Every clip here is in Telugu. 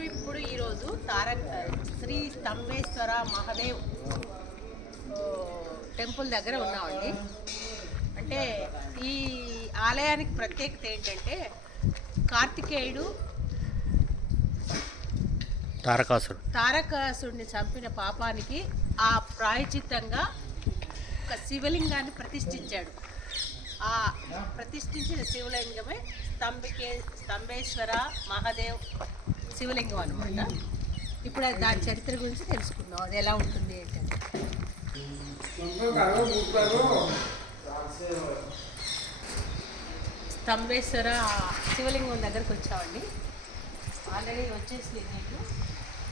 మనం ఇప్పుడు ఈరోజు శ్రీ స్తంభేశ్వర మహాదేవ్ టెంపుల్ దగ్గర ఉన్నామండి. అంటే ఈ ఆలయానికి ప్రత్యేకత ఏంటంటే కార్తికేయుడు తారకాసుడిని చంపిన పాపానికి ఆ ప్రాయచిత్తంగా ఒక శివలింగాన్ని ప్రతిష్ఠించాడు. ఆ ప్రతిష్ఠించిన శివలింగమే స్తంభేశ్వర మహాదేవ్ శివలింగం అనమాట. ఇప్పుడు దాని చరిత్ర గురించి తెలుసుకుందాం, అది ఎలా ఉంటుంది ఏంటంటే. స్తంభేశ్వర శివలింగం దగ్గరకు వచ్చామండి. ఆల్రెడీ వచ్చేసి నీకు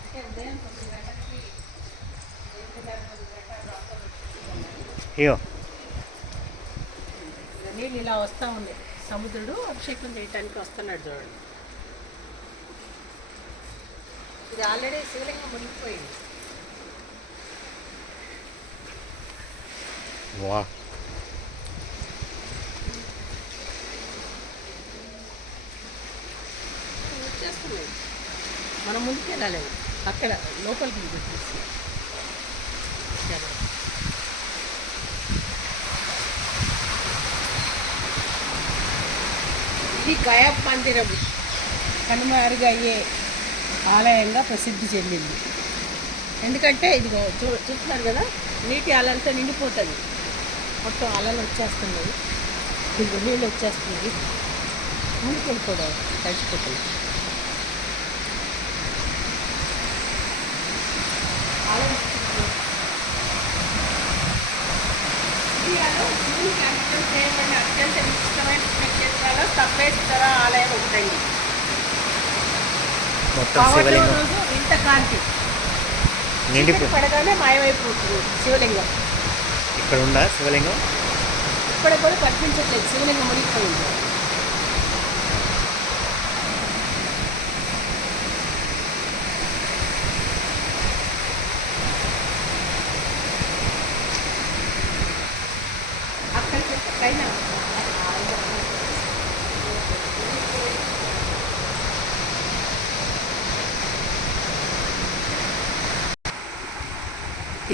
అంటే ఉదయం 9 గంటలకి నీళ్ళు ఇలా వస్తూ ఉంది. సముద్రుడు అభిషేకం చేయటానికి వస్తున్నాడు చూడండి. ఇది ఆల్రెడీ శివలింగం మునిగిపోయింది. వచ్చేస్తున్నాయి. మనం ముందుకు వెళ్ళాలి, అక్కడ లోపలికి చూపిస్తుంది. ఇది గయా మందిరం కనుమరుగయ్యే ఆలయంగా ప్రసిద్ధి చెందింది. ఎందుకంటే ఇది చూస్తున్నారు కదా, నీటి అలలతో నిండిపోతుంది. మొత్తం అలలు వచ్చేస్తున్నాయి, ఇది నీళ్ళు వచ్చేస్తున్నాయి, ముందుకు వెళ్ళిపోవడం తడిచిపోతుంది. ఇండియాలో శివునికి అంకితం చేయబడిన అత్యంత విశిష్టమైన పుణ్యక్షేత్రాల్లో స్తంభేశ్వర ఆలయం ఉందండి. రోజు ఇంత కాంతి పడగానే మాయమైపోతుంది శివలింగం. ఇక్కడ ఉందా శివలింగం? ఇక్కడ కూడా కనిపించట్లేదు, శివలింగం మునిగిపోయింది.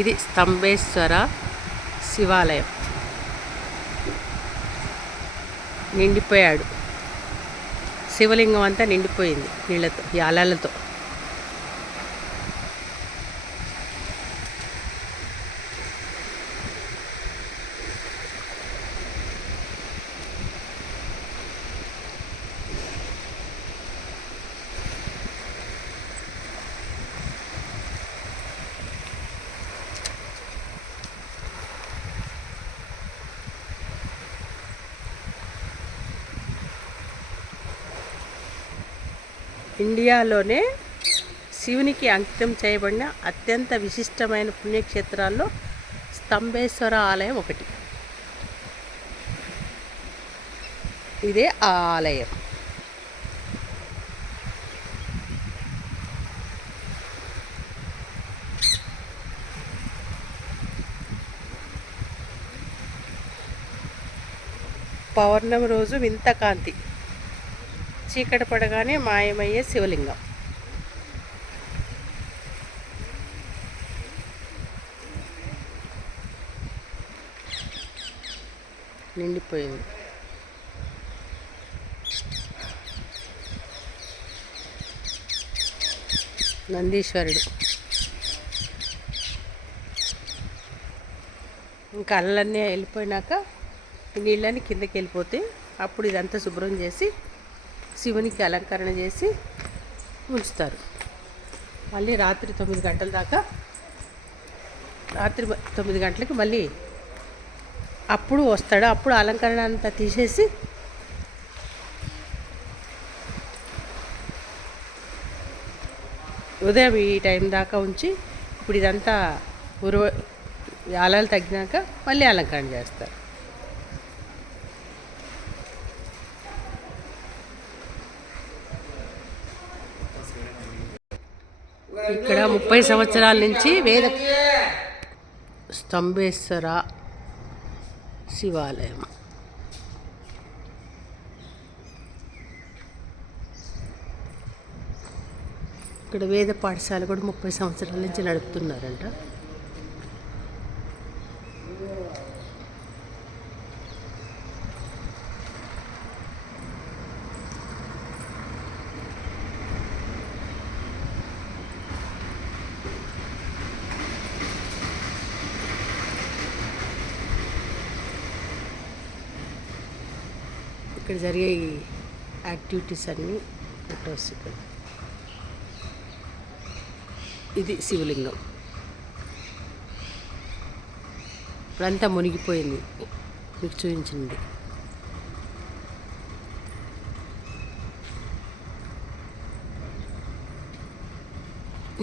ఇది స్తంభేశ్వర శివాలయం. నిండిపోయాడు శివలింగం అంతా, నిండిపోయింది నీళ్ళతో, ఈ అలలతో. ఇండియాలోనే శివునికి అంకితం చేయబడిన అత్యంత విశిష్టమైన పుణ్యక్షేత్రాల్లో స్తంభేశ్వర ఆలయం ఒకటి. ఇదే ఆ ఆలయం. పౌర్ణమి రోజు వింత కాంతి, చీకటి పడగానే మాయమయ్యే శివలింగం. నిండిపోయింది. నందీశ్వరుడు. ఇంకా అల్లన్నీ వెళ్ళిపోయినాక నీళ్ళని కిందకి వెళ్ళిపోతే అప్పుడు ఇదంతా శుభ్రం చేసి శివునికి అలంకరణ చేసి ఉంచుతారు. మళ్ళీ రాత్రి 9 గంటల దాకా, రాత్రి 9 గంటలకి మళ్ళీ అప్పుడు వస్తాడు. అప్పుడు అలంకరణ అంతా తీసేసి ఉదయం ఈ టైం దాకా ఉంచి ఇప్పుడు ఇదంతా అలలు తగ్గినాక మళ్ళీ అలంకరణ చేస్తారు. ఇక్కడ 30 సంవత్సరాల నుంచి వేద స్తంభేశ్వర శివాలయం. ఇక్కడ వేద పాఠశాల కూడా 30 సంవత్సరాల నుంచి నడుపుతున్నారంట. ఇక్కడ జరిగే యాక్టివిటీస్ అన్నీ ఫొటోస్. ఇక్కడ ఇది శివలింగం. ఇప్పుడంతా మునిగిపోయింది, మీకు చూపించింది.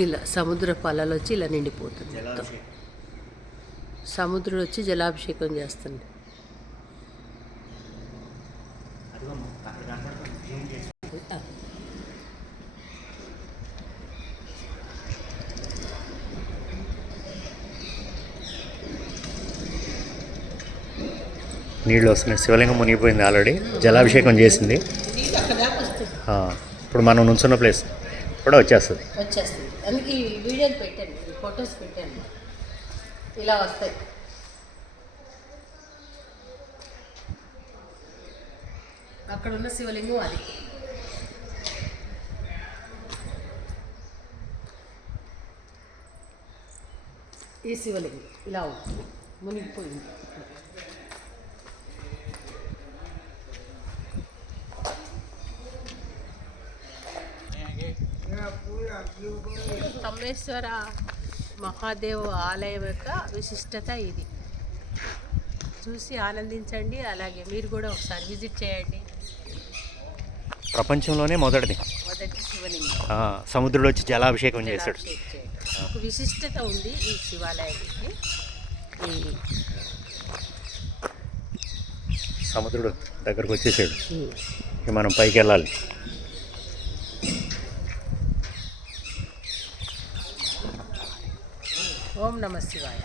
ఇలా సముద్రపు అలలు వచ్చి ఇలా నిండిపోతుంది. సముద్రుడు వచ్చి జలాభిషేకం చేస్తుంది. నీళ్ళు వస్తున్నాయి. శివలింగం మునిగిపోయింది, ఆల్రెడీ జలాభిషేకం చేసింది. ఇప్పుడు మనం నుంచున్న ప్లేస్ కూడా వచ్చేస్తుంది. అందుకే ఈ వీడియోలు పెట్టండి, ఈ ఫొటోస్ పెట్టండి, ఇలా వస్తాయి. అక్కడ ఉన్న శివలింగం అది. ఈ శివలింగం ఇలా ఉంటుంది, మునిగిపోయింది. సమ్మేశ్వర మహాదేవ ఆలయం యొక్క విశిష్టత ఇది. చూసి ఆనందించండి. అలాగే మీరు కూడా ఒకసారి విజిట్ చేయండి. ప్రపంచంలోనే మొదటి శివలింగం. సముద్రుడు వచ్చి జలాభిషేకం చేశాడు. ఒక విశిష్టత ఉంది ఈ శివాలయానికి. సముద్రుడు దగ్గరకు వచ్చేసాడు. మనం పైకి వెళ్ళాలి. ఓం నమః శివాయ.